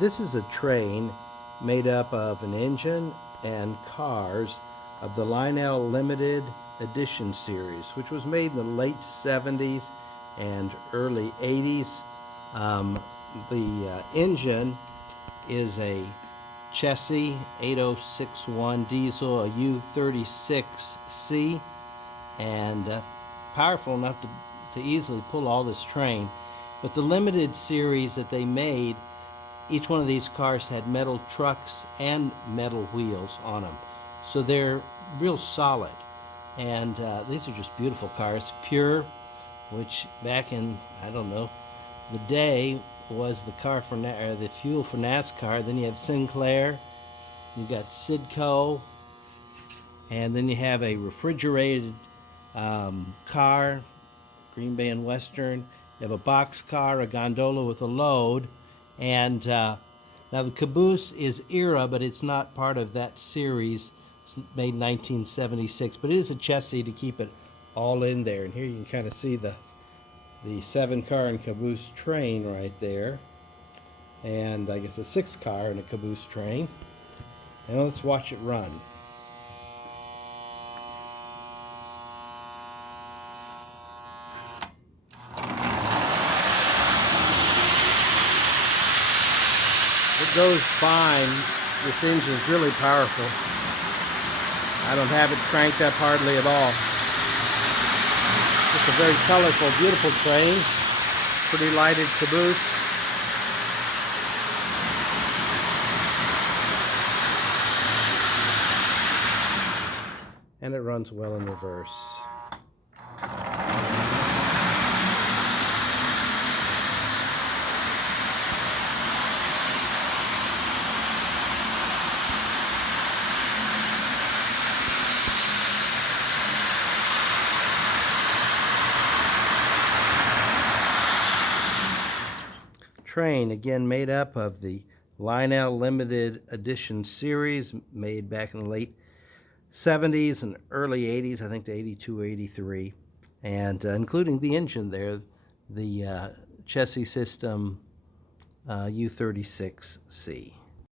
This is a train made up of an engine and cars of the Lionel Limited Edition series, which was made in the late 70s and early 80s. The engine is a Chessie 8061 diesel, a U36C, and powerful enough to easily pull all this train. But the limited series that they made, each one of these cars had metal trucks and metal wheels on them. So they're real solid. And these are just beautiful cars. Pure, which back in, I don't know, the day was the car for the fuel for NASCAR. Then you have Sinclair, you got Sidco, and then you have a refrigerated car, Green Bay and Western. You have a box car, a gondola with a load, and now the caboose is era, but it's not part of that series. It's made in 1976, but it is a chassis to keep it all in there. And here you can kind of see the 7-car and caboose train right there, and I guess a 6-car and a caboose train. And let's watch it run. It goes fine. This engine's really powerful. I don't have it cranked up hardly at all. It's a very colorful, beautiful train. Pretty lighted caboose. And it runs well in reverse. Train, again made up of the Lionel Limited Edition series, made back in the late 70s and early 80s, I think to 82 or 83, and including the engine there, the Chessie System U36C.